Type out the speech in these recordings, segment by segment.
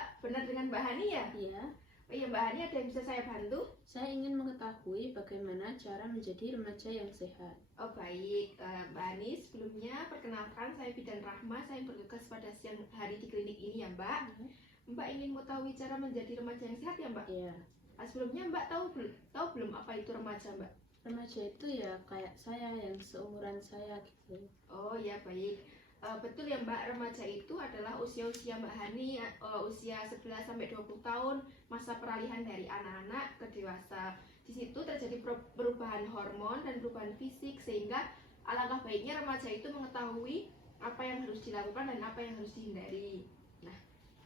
Mbak benar dengan Mbak Hani ya? Iya. Oh iya Mbak Hani, ada yang bisa saya bantu? Saya ingin mengetahui bagaimana cara menjadi remaja yang sehat. Oh baik, Mbak Hani, sebelumnya perkenalkan saya Bidan Rahma, saya bertugas pada siang hari di klinik ini ya Mbak. Mbak ingin mengetahui cara menjadi remaja yang sehat ya Mbak? Iya. Sebelumnya Mbak tahu belum apa itu remaja Mbak? Remaja itu ya kayak saya yang seumuran saya gitu. Oh ya baik. Betul ya Mbak, remaja itu adalah usia-usia Mbak Hani, usia 11 sampai 20 tahun, masa peralihan dari anak-anak ke dewasa. Di situ terjadi perubahan hormon dan perubahan fisik, sehingga alangkah baiknya remaja itu mengetahui apa yang harus dilakukan dan apa yang harus dihindari. Nah,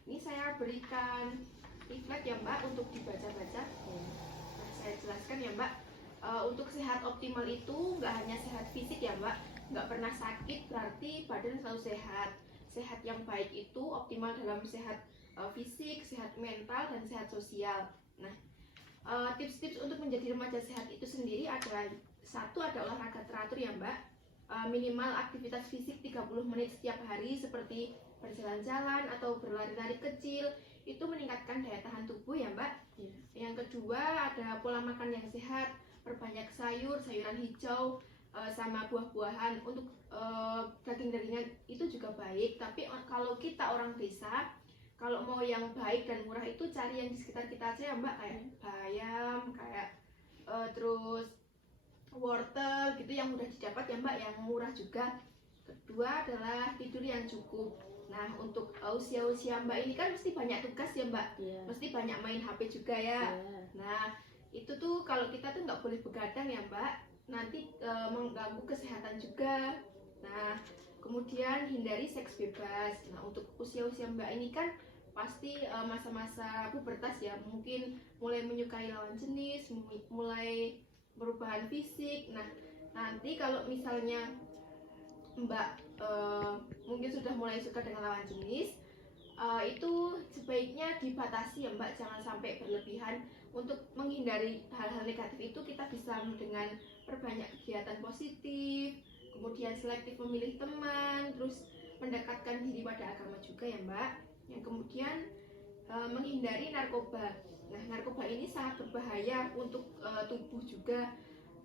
ini saya berikan leaflet ya Mbak untuk dibaca-baca. Nah, saya jelaskan ya Mbak. Untuk sehat optimal itu nggak hanya sehat fisik ya Mbak, nggak pernah sakit berarti badan selalu sehat. Sehat yang baik itu optimal dalam sehat fisik, sehat mental, dan sehat sosial. Nah, tips-tips untuk menjadi remaja sehat itu sendiri adalah satu, ada olahraga teratur ya Mbak. Minimal aktivitas fisik 30 menit setiap hari seperti berjalan-jalan atau berlari-lari kecil, itu meningkatkan daya tahan tubuh ya Mbak. Yang kedua, ada pola makan yang sehat, perbanyak sayur, sayuran hijau, sama buah-buahan. Untuk daging-dagingan itu juga baik, tapi kalau kita orang desa, kalau mau yang baik dan murah itu cari yang di sekitar kita aja ya Mbak, kayak bayam, kayak terus wortel gitu yang mudah didapat ya Mbak, yang murah juga. Kedua adalah tidur yang cukup. Nah, untuk usia-usia Mbak ini kan mesti banyak tugas ya Mbak, mesti banyak main HP juga ya. Nah, itu tuh kalau kita tuh nggak boleh begadang ya Mbak, nanti mengganggu kesehatan juga. Nah, kemudian hindari seks bebas. Nah, untuk usia-usia Mbak ini kan pasti masa-masa pubertas ya, mungkin mulai menyukai lawan jenis, mulai perubahan fisik. Nah, nanti kalau misalnya Mbak mungkin sudah mulai suka dengan lawan jenis, itu sebaiknya dibatasi ya Mbak, jangan sampai berlebihan. Untuk menghindari hal-hal negatif itu kita bisa dengan perbanyak kegiatan positif, kemudian selektif memilih teman, terus mendekatkan diri pada agama juga ya Mbak. Yang kemudian menghindari narkoba. Nah, narkoba ini sangat berbahaya untuk tubuh juga.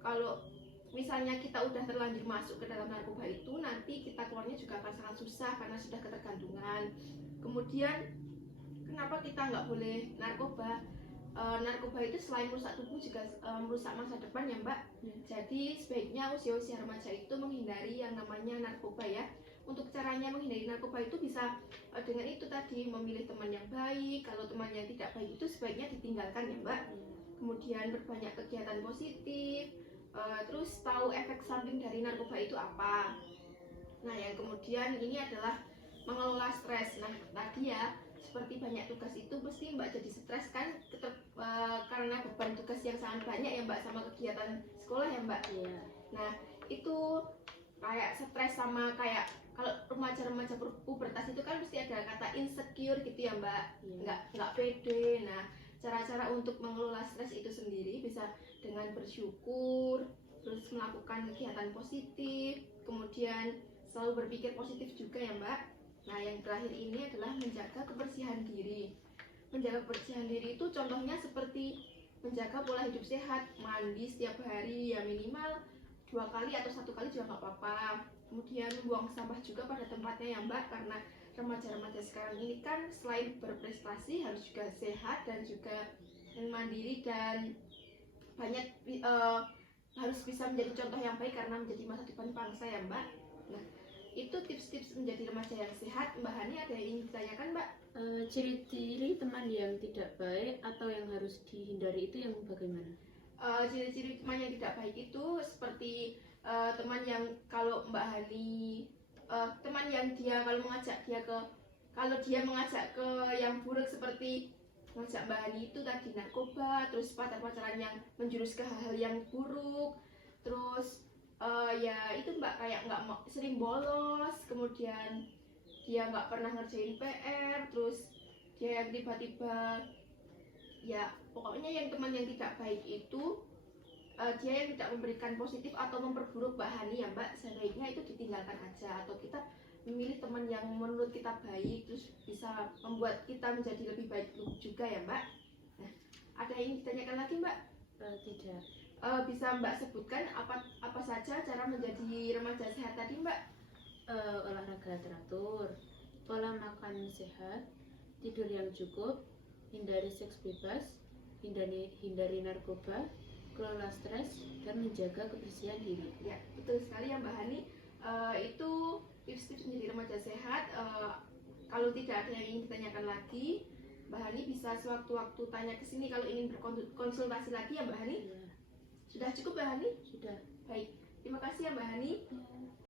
Kalau misalnya kita udah terlanjur masuk ke dalam narkoba itu, nanti kita keluarnya juga akan sangat susah karena sudah ketergantungan. Kemudian kenapa kita nggak boleh narkoba? Narkoba itu selain merusak tubuh juga merusak masa depan ya Mbak. Jadi sebaiknya usia-usia remaja itu menghindari yang namanya narkoba ya. Untuk caranya menghindari narkoba itu bisa dengan itu tadi, memilih teman yang baik. Kalau teman yang tidak baik itu sebaiknya ditinggalkan ya Mbak. Kemudian berbanyak kegiatan positif, terus tahu efek samping dari narkoba itu apa. Nah, yang kemudian ini adalah mengelola stres. Nah, tadi ya, seperti banyak tugas itu pasti Mbak jadi stres kan, karena beban tugas yang sangat banyak ya Mbak, sama kegiatan sekolah ya Mbak. Nah, itu kayak stres, sama kayak kalau remaja-remaja pubertas itu kan mesti ada kata insecure gitu ya Mbak, nggak pede. Nah, cara-cara untuk mengelola stres itu sendiri bisa dengan bersyukur, terus melakukan kegiatan positif, kemudian selalu berpikir positif juga ya Mbak. Nah, yang terakhir ini adalah menjaga kebersihan diri. Menjaga kebersihan diri itu contohnya seperti menjaga pola hidup sehat, mandi setiap hari ya minimal 2 kali atau 1 kali juga nggak apa-apa. Kemudian membuang sampah juga pada tempatnya ya Mbak, karena remaja-remaja sekarang ini kan selain berprestasi harus juga sehat dan juga mandiri dan banyak harus bisa menjadi contoh yang baik karena menjadi masa depan bangsa ya Mbak. Nah, itu tips-tips menjadi remaja yang sehat. Mbak Hani ada yang ingin ditanyakan Mbak? Ciri-ciri teman yang tidak baik atau yang harus dihindari itu yang bagaimana? Ciri-ciri teman yang tidak baik itu seperti teman yang kalau Mbak Hani teman yang dia kalau dia mengajak ke yang buruk, seperti ngajak Mbak Hani itu tadi narkoba, terus pacar-pacaran yang menjurus ke hal-hal yang buruk, terus ya itu Mbak, kayak nggak sering bolos, kemudian dia nggak pernah ngerjain PR, terus dia yang tiba-tiba ya pokoknya yang teman yang tidak baik itu dia yang tidak memberikan positif atau memperburuk Mbak Hani ya Mbak, sebaiknya itu ditinggalkan aja, atau kita memilih teman yang menurut kita baik, terus bisa membuat kita menjadi lebih baik juga ya Mbak. Nah, ada yang ingin ditanyakan lagi Mbak? Tidak. Bisa Mbak sebutkan apa saja cara menjadi remaja sehat tadi Mbak? Olahraga teratur, pola makan sehat, tidur yang cukup, hindari seks bebas, hindari narkoba, kelola stres, dan menjaga kebersihan diri. Ya, betul sekali ya Mbak Hani. Itu tips-tips menjadi remaja sehat. Kalau tidak ada yang ingin ditanyakan lagi, Mbak Hani bisa sewaktu-waktu tanya ke sini kalau ingin berkonsultasi lagi ya Mbak Hani. Ya, Sudah cukup Mbak Hani? sudah. Baik, terima kasih ya Mbak Hani. Ya.